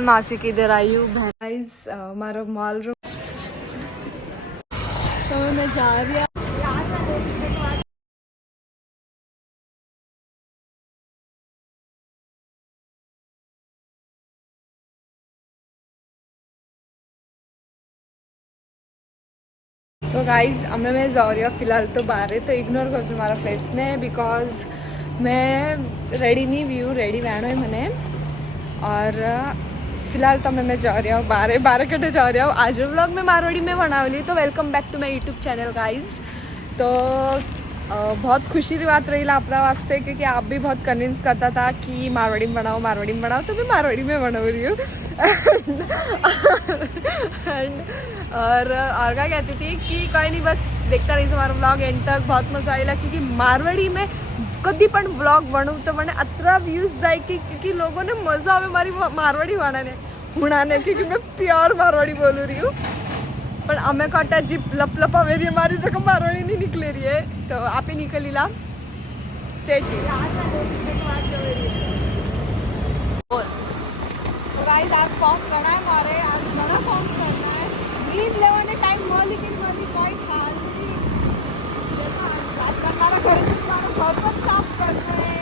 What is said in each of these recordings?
मासी किधर आई हूँ गाइस मारो मॉल रो तो मैं जा रही हूँ तो गाइज અમે મેં જાઉં फिलहाल तो बाहर तो इग्नोर करजो मारा फेस ने बिकॉज मैं रेडी नहीं भी हूँ रेडी वैनो है मैंने और फिलहाल तो मैं जा रही हूँ बारह कटे जा रही हूँ आज व्लॉग में मारवाड़ी में बनावली तो welcome back to my YouTube channel guys तो बहुत खुशी की बात रही अपना वास्ते क्योंकि आप भी बहुत कन्विंस करता था कि मारवाड़ी में बनाओ तो मैं मारवाड़ी में बना रही हूँ और क्या कहती थी कि कोई नहीं बस देखता रही हमारा व्लॉग एंड तक बहुत मजा आएगा क्योंकि मारवाड़ी में कभी पण व्लॉग बनू तो मैंने अतरा व्यूज जाए क्योंकि लोगों ने मजा आवे मारी मारवाड़ी बनाने क्योंकि मैं प्योर मारवाड़ी बोल रही हूँ पर अमे काटा जीप लप आवे रही है मारी जगह मारवाड़ी नहीं निकले रही है तो आप ही निकली ला स्टेट गाइस आज फॉर्म करना है मारे आज बड़ा फॉर्म करना है प्लीज लेवाने टाइम मॉल लेकिन मॉली कोई खास नहीं आज का हमारा घर पर साफ करना है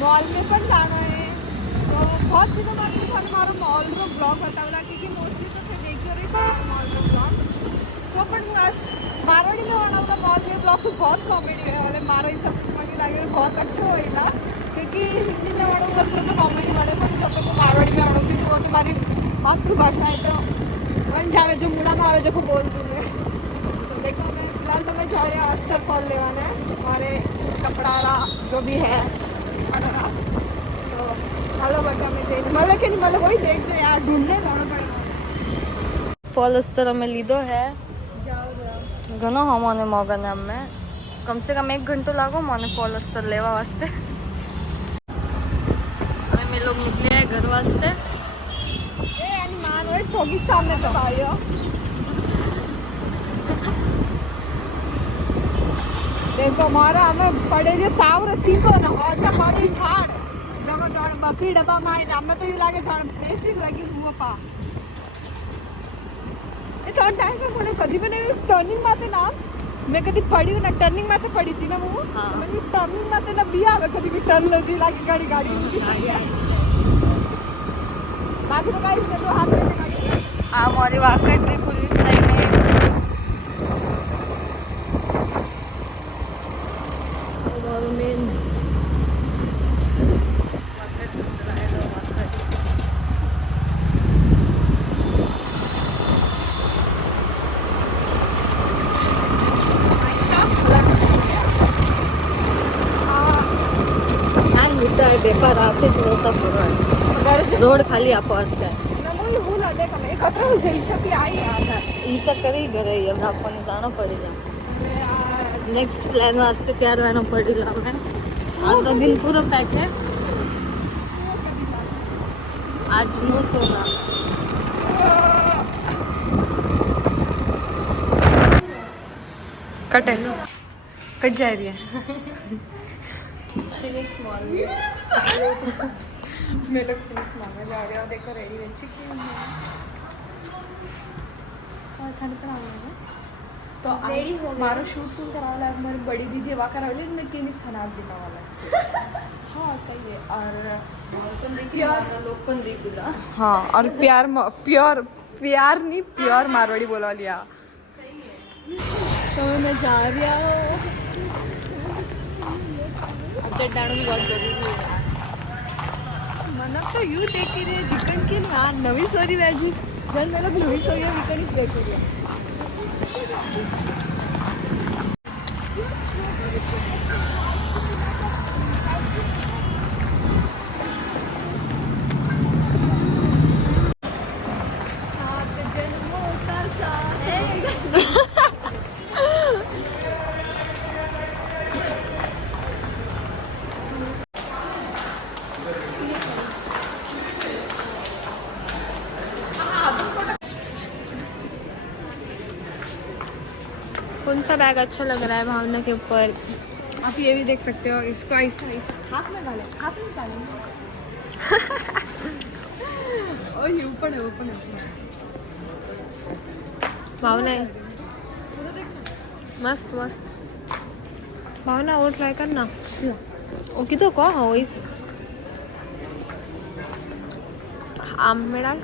मॉल में पण जाना है तो बहुत दिनों बाद में हमारा मॉल रो ब्लॉग बतावला क्योंकि मोस्टली तो फिर देखियो रही मॉल रो ब्लॉग तो पण आज मारवाड़ी में बनावला मॉल में ब्लॉग तो बहुत कॉमेडी है वाले मारा ही सब मगे लागे बहुत अच्छा होइला क्योंकि हिंदी में बनावला तो कॉमेडी वाले पर सब को मारवाड़ी में बनावला क्योंकि वो तुम्हारी मातृभाषा है तो वन जावे जो मुड़ा में आवे जो को बोल दूंगे तो देखो मैं फिलहाल तो मैं जा रही हूँ अस्तर फॉल लेवाना है हमारे कपड़ा जो भी है तो हेलो बच्चा मैं चाहिए मतलब कि नहीं मतलब वही देख जो यार ढूंढने जाना पड़ेगा फॉल अस्तर हमें लीधो है जाओ घणो हमने मगन अमे कम से कम 1 घंटो लागो मने फॉल अस्तर लेवा वास्ते हमें मैं लोग निकले हैं घर वास्ते पाकिस्तान में तो आयो देखो हमारा हमें पड़े जो ताव रखी तो ना अच्छा पड़ी फाड़ जब जण बकरी डब्बा में आई हमें तो यू लागे जण बेसी लगी हुआ पा ए तो टाइम पे कोने कदी बने टर्निंग माते ना मैं कदी पड़ी ना टर्निंग माते पड़ी थी ना वो मैं टर्निंग माते ना बिया में कदी भी टर्न लगी लागे गाड़ी बाकी तो गाइस मैं तो हाथ में गाड़ी हमारी वाकई पुलिस लाइन है व्यापार आपके रोड खाली आप ईशा करी घरे अब आपने जाना पड़ेगा नेक्स्ट प्लान वास्ते तैयार रहना पड़ेगा हमें आज तो दिन पूरा पैक है आज नो सोना कट जा रही है मैं लोग फिनिक्स मांगने जा रहे हैं देखो रेडी बन चुकी हूँ और खाने पर आना तो रेडी हो गया मारो शूट कौन करा वाला है हमारी बड़ी दीदी हवा करा वाली मैं 3 स्थान आज दिखा वाला है हाँ सही है और लोकन देखूंगा हाँ और प्यार नहीं प्योर मारवाड़ी बोला लिया तो मैं जा रही हूँ अपडेट डालना बहुत जरूरी है मन तो यू देख रही है चिकन की ना नवी सॉरी वेजी जन मैं लोग नवी सॉरी विकन ही देख रही है कौन सा बैग अच्छा लग रहा है भावना के ऊपर आप ये भी देख सकते हो इसको ऐसा हाथ में डालें भावना है मस्त मस्त भावना वो ट्राय करना ओ किती को हा इस आम मिळाल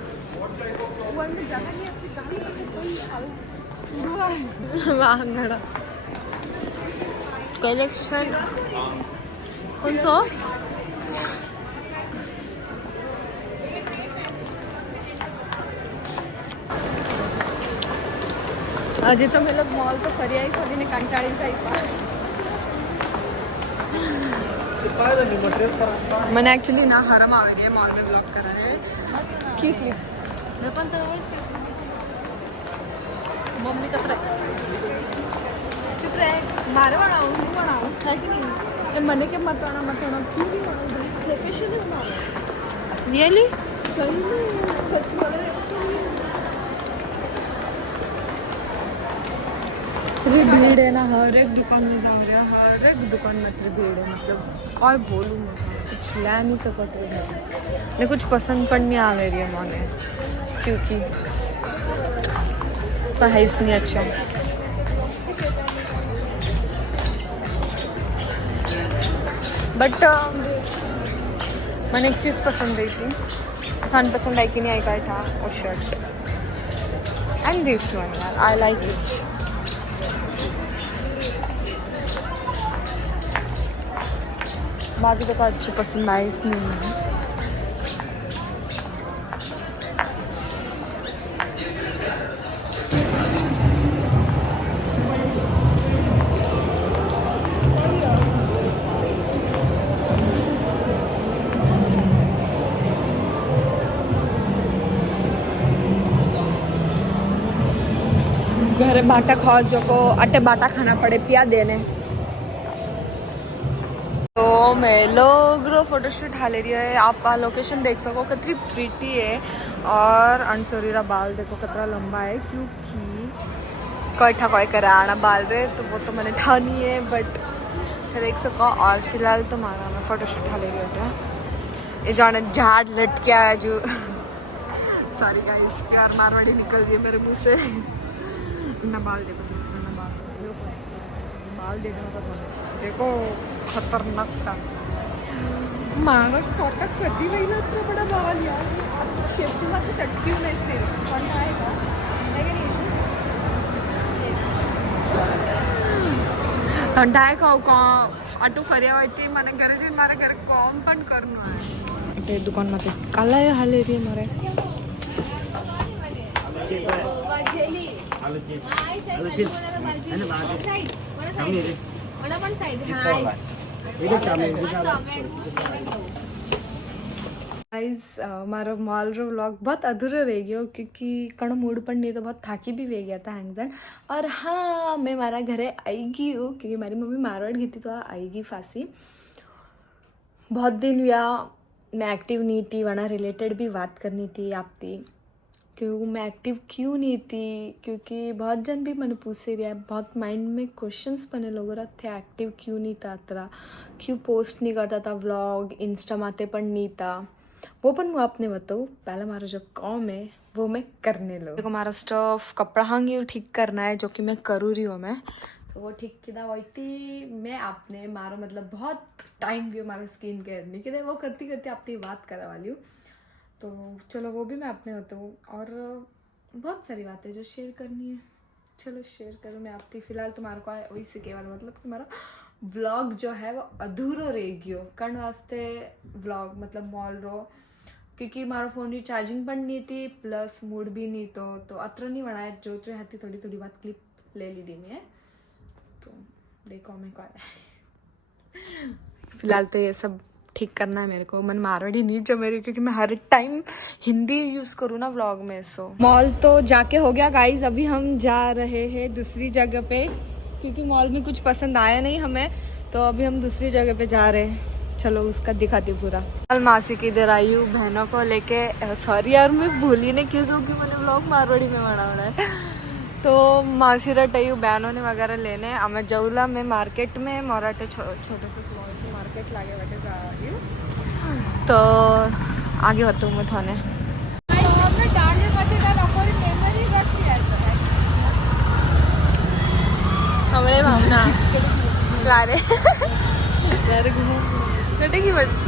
वांगडा कलेक्शन कौन सा अजी तो मैं लोग मॉल तो फरी आई खोली ने कंटाळी जाई मैंने एक्चुअली ना हरम आवे रे मॉल में ब्लॉग करा है की क्लिप मैं पण तर वॉइस मम्मी कतरा चुप रहे मारे बनाऊं है कि नहीं ये मने के मत आना क्यों नहीं बनाऊं प्रोफेशनल बनाऊं रियली सही में सच बोल रहे हो इतनी भीड़ है ना हर एक दुकान में जा रहे हैं हर एक दुकान में इतनी भीड़ है मतलब क्या बोलूँ मैं कुछ ला नहीं सकत मैं कुछ पसंद पण नहीं आ रही है मैंने क्योंकि पढ़ाई नहीं अच्छा बट मैंने एक चीज़ पसंद आई थी थान पसंद आई कि नहीं आई था वो शर्ट एंड दिस वन यार आई लाइक इट बाकी तो अच्छी पसंद आई इसमें घरे बाटा खाओ जो को अटे बाटा खाना पड़े पिया देने तो मैं लोग फोटोशूट हाले रही है आप लोकेशन देख सको कितनी प्रीटी है और अनसोरीरा बाल देखो कितना लंबा है क्योंकि कोई ठा कोई करा आना बाल रे तो वो तो मैंने ठानी है बट देख सको और फिलहाल तो मारा मैं फोटोशूट हाले रही है ये जाने झाड़ लटके आया जो सॉरी गाइस प्यार मारवाड़ी निकल रही है मेरे मुंह से ना बाल देखो ना बाल देखना तो देखो खतरनाक था मागं फोटा कधी वेळेला इतना बड़ा बाल यार शेपटी मात्र सटकी नाही सिर्फ पण आहे का थंडाय खाऊ का आटू फरिया होती મને ઘરે જઈને મારા ઘરે કોમ પણ કરનું है એટલે દુકાનમાંથી કાલા હાલે રે મારે गाइस मारो मॉल रो व्लॉग बहुत अधूरा रह गया क्योंकि कण मूड पर नहीं तो बहुत थाकी भी वे गया था हैंगजन और हाँ मैं मारा घरे आएगी हूँ क्योंकि मेरी मम्मी मारवाड़ गई थी तो आएगी फांसी बहुत दिन हुआ मैं एक्टिव नहीं थी वरना रिलेटेड भी बात करनी थी आपती क्यों मैं एक्टिव क्यों नहीं थी क्योंकि बहुत जन भी मैंने पूछे दिया बहुत माइंड में क्वेश्चंस बने लोगों रहा थे एक्टिव क्यों नहीं था तेरा क्यों पोस्ट नहीं करता था व्लॉग इंस्टा माते पर नहीं था वो पण मैं आपने बताऊँ पहले हमारा जो काम है वो मैं करने लो देखो हमारा स्टफ कपड़ा हांगी ठीक करना है जो कि मैं करूँ रही हूँ मैं तो वो ठीक किदा होती मैं आपने मारो मतलब बहुत टाइम भी हमारा स्किन केयर नहीं किया वो करती करती आपसे बात करा वाली हूँ तो चलो वो भी मैं अपने होता हूँ और बहुत सारी बातें जो शेयर करनी है चलो शेयर करूँ मैं आपकी फ़िलहाल तुम्हारे को वही से केवल मतलब कि हमारा व्लॉग जो है वो अधूरो रह गयो करण वास्ते व्लॉग मतलब मॉल रो क्योंकि हमारा फ़ोन की चार्जिंग पण नहीं थी प्लस मूड भी नहीं तो अत्र नहीं बनाया जो हाथी थोड़ी थोड़ी बात क्लिप ले ली थी मैं तो देखो मैं क्या फिलहाल तो ये सब ठीक करना है मेरे को मन मारवाड़ी नहीं जमे रही क्योंकि मैं हर टाइम हिंदी यूज़ करूँ ना व्लॉग में सो मॉल तो जाके हो गया गाइस अभी हम जा रहे हैं दूसरी जगह पे क्योंकि मॉल में कुछ पसंद आया नहीं हमें तो अभी हम दूसरी जगह पे जा रहे हैं चलो उसका दिखाती पूरा कल मासी की इधर आई हूँ बहनों को लेके सॉरी यार मैं भूली नहीं क्यों कि मैंने व्लॉग मारवाड़ी में बनाना है तो मासी रटाई बहनों ने वगैरह लेने हमें जऊला में मार्केट में मोराटे छोटे से स्मॉल से मार्केट लागे बैठे जा रही हूँ तो आगे बताऊँ मैं थाने ला रहे बेटे की बट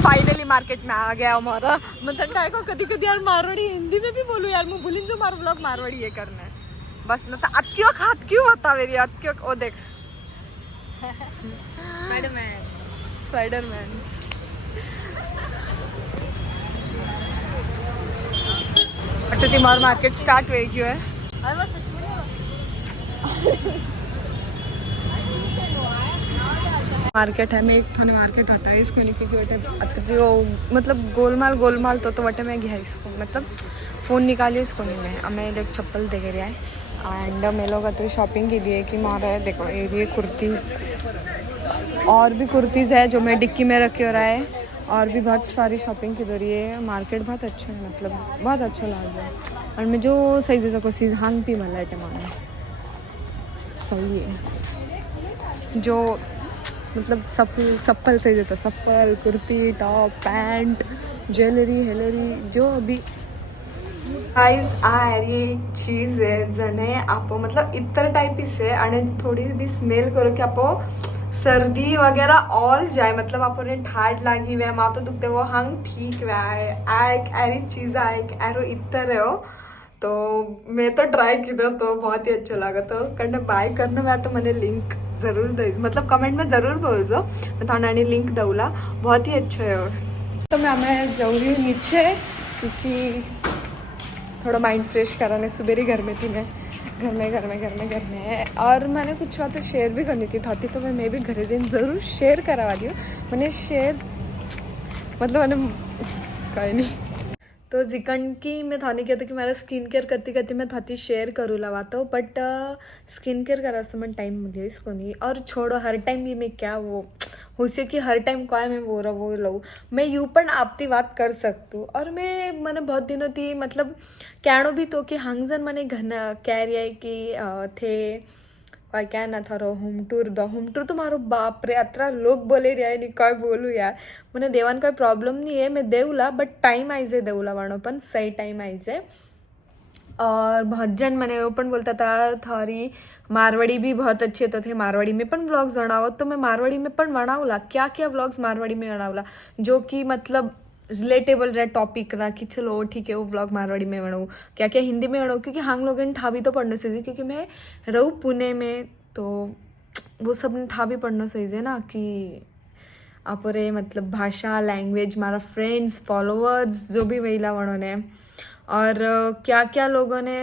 फाइनली मार्केट में आ गया हमारा मतलब काय को कधी कधी यार मारवाड़ी हिंदी में भी बोलू यार मैं भूलिन जो मार ब्लॉग मारवाड़ी ये करना है बस ना तो अत्क्यों खात क्यों होता मेरी अत्क्यों ओ देख स्पाइडरमैन अटे ती मार मार्केट स्टार्ट हुई क्यों है मार्केट है मैं एक थाने मार्केट होता है इसको नहीं क्योंकि वटे जो मतलब गोलमाल तो वटे मैं गया इसको मतलब फ़ोन निकालिए इसको नहीं मैं हमें एक चप्पल दे के रहा है एंड मैं लोग अतरी शॉपिंग की दी है कि मारा है देखो ये कुर्तीज़ और भी कुर्तीज़ है जो मैं डिक्की में रखे हो रहा है और भी बहुत सारी शॉपिंग की दरी है मार्केट बहुत अच्छा है मतलब बहुत अच्छा लग रहा है और मैं जो सही से सको सीज हांग भी मला टमाना सही है जो मतलब सप्पल सही देता supple kurti top pant jewellery जो अभी गाइस ये चीज़ है जने आप मतलब इतर टाइप से आणि थोड़ी भी स्मेल करो कि आप सर्दी वगैरह ऑल जाए मतलब आप ठाड लगी हुए माँ तो दुखते वो हंग ठीक है एक एरी चीज़ है एक एरो इतर है तो मैं तो ट्राई की तो बहुत ही अच्छा लगा तो करना बाय करना मैं तो मैंने लिंक ज़रूर दे मतलब कमेंट में ज़रूर बोलजो मैं थाने लिंक दूला बहुत ही अच्छा है तो मैं हमें जाऊँ रही हूँ नीचे क्योंकि थोड़ा माइंड फ्रेश कराने सुबह घर में थी मैं घर में और मैंने कुछ बातें शेयर भी करनी थी तो मैं भी घरे दिन ज़रूर शेयर करा वाली हूँ मैंने शेयर मतलब मैंने कहीं नहीं तो जिकन की मैं थाने किया था कि मेरा स्किन केयर करती मैं थाती शेयर करूँ लगा तो बट स्किन केयर करा से मन टाइम मिले इसको नहीं और छोड़ो हर टाइम भी मैं क्या वो हो से कि हर टाइम क्या मैं वो लूँ मैं यूँ पण आपती बात कर सकती और मैंने बहुत दिनों थी मतलब कहनो भी तो कि हंगजन मैंने घना कह रही है कि थे क्या ना था रो होम टूर तो मारो बाप रे अतरा लोग बोले रहा है नहीं क्या बोलूँ यार मैंने देवान कोई प्रॉब्लम नहीं है मैं देऊला बट टाइम आइजे देऊला वाणो पण सही टाइम आइजे और बहुत जन मैंने वो पण बोलता था थारी मारवाड़ी भी बहुत अच्छे तो थे मारवाड़ी में पण व्लॉग्स बनाओ तो मैं मारवाड़ी में पण बनाऊला क्या व्लॉग्स मारवाड़ी में बनाऊला जो कि मतलब रिलेटेबल रहे टॉपिक ना कि चलो ठीक है वो व्लॉग मारवाड़ी में बनाऊँ क्या हिंदी में बनाऊँ क्योंकि हम लोग ठा भी तो पढ़ना चाहिए क्योंकि मैं रहूँ पुणे में तो वो सब ठा भी पढ़ना चाहिए ना कि अपरे मतलब भाषा लैंग्वेज हमारा फ्रेंड्स फॉलोअर्स जो भी महिला वालों ने और क्या लोगों ने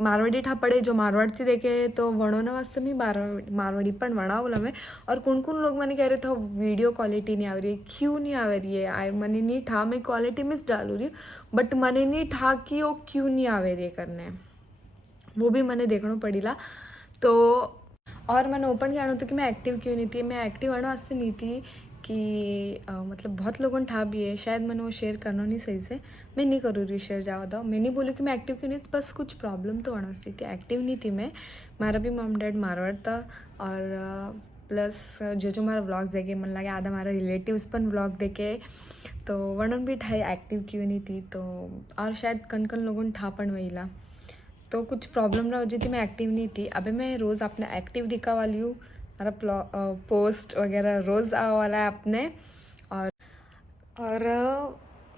मारवाड़ी ठा पड़े जो मारवाड़ थी देखे तो वणों वास्ते भी मारवाड़ी पण वणावला मैं और कौन लोग मैंने कह रहे थे वीडियो क्वालिटी नहीं आ रही है क्यों नहीं आ रही है आई मैंने नहीं ठा मैं क्वालिटी मिस डालू रही बट मैंने नहीं ठा कि वो क्यों नहीं आ रही है करने वो भी मैंने देखना पड़ीला तो और मैंने ओपन किया था कि मैं एक्टिव क्यों नहीं थी मैं एक्टिव आने वास्ते नहीं थी कि मतलब बहुत लोगों ने ठा भी है शायद मैंने वो शेयर करना नहीं सही से मैं नहीं करूँ रही शेयर जावा दो मैं नहीं बोलूँ कि मैं एक्टिव क्यों नहीं बस कुछ प्रॉब्लम तो आना चाहिए थी एक्टिव नहीं थी मैं मारा भी मॉम डैड मारवाड़ था और प्लस जो मारा व्लॉग्स देखे मन लगे आधा मारा रिलेटिव्स पण व्लॉग देखे तो वर्णन भी ठाई एक्टिव क्यों नहीं थी तो और शायद कन लोगों ने ठा पण वहीला तो कुछ प्रॉब्लम रहा वजह थी मैं एक्टिव नहीं थी अभी मैं रोज़ अपने एक्टिव दिखा वाली हूँ हमारा पोस्ट वगैरह रोज़ आवा वाला है अपने और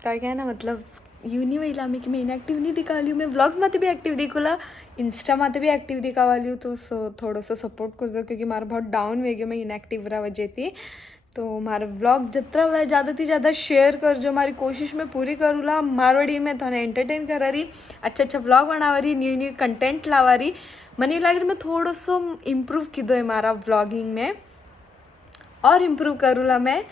क्या है ना मतलब यूँ नहीं वही मैं कि मैं इनएक्टिव नहीं दिखा ली हूँ मैं व्लॉग्स में भी एक्टिव दिखूला इंस्टा में भी एक्टिव दिखा वाली हूँ तो थोड़ा सा सपोर्ट कर दो क्योंकि मारा बहुत डाउन हो गया मैं इनएक्टिव रहा वजह थी तो मारा व्लॉग जितना वह ज़्यादा से ज़्यादा शेयर कर जो हमारी कोशिश में पूरी करूँला मारवाड़ी में थाने एंटरटेन करा रही अच्छा व्लॉग बनावा रही न्यू कंटेंट लावा रही मनी लग रही मैं थोड़ा सा इम्प्रूव की दो हमारा व्लॉगिंग में और इम्प्रूव करूँला मैं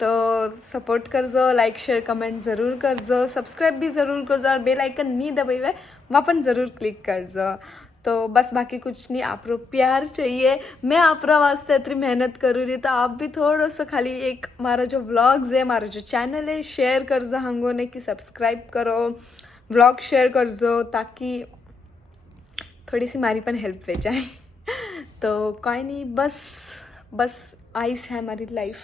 तो सपोर्ट कर दो लाइक शेयर कमेंट ज़रूर कर दो सब्सक्राइब भी ज़रूर कर दो और बेल आइकन नहीं दबाई हुए वहाँ पर ज़रूर क्लिक कर दो तो बस बाकी कुछ नहीं आप प्यार चाहिए मैं आप वास्ते इतनी मेहनत करूँ रही तो आप भी थोड़ा सा खाली एक हमारा जो व्लॉग्स है हमारा जो चैनल है शेयर कर दो हंगों ने कि सब्सक्राइब करो व्लॉग शेयर कर दो ताकि थोड़ी सी हमारी पण हेल्प हो जाए तो कोई नहीं बस बस आइस है हमारी लाइफ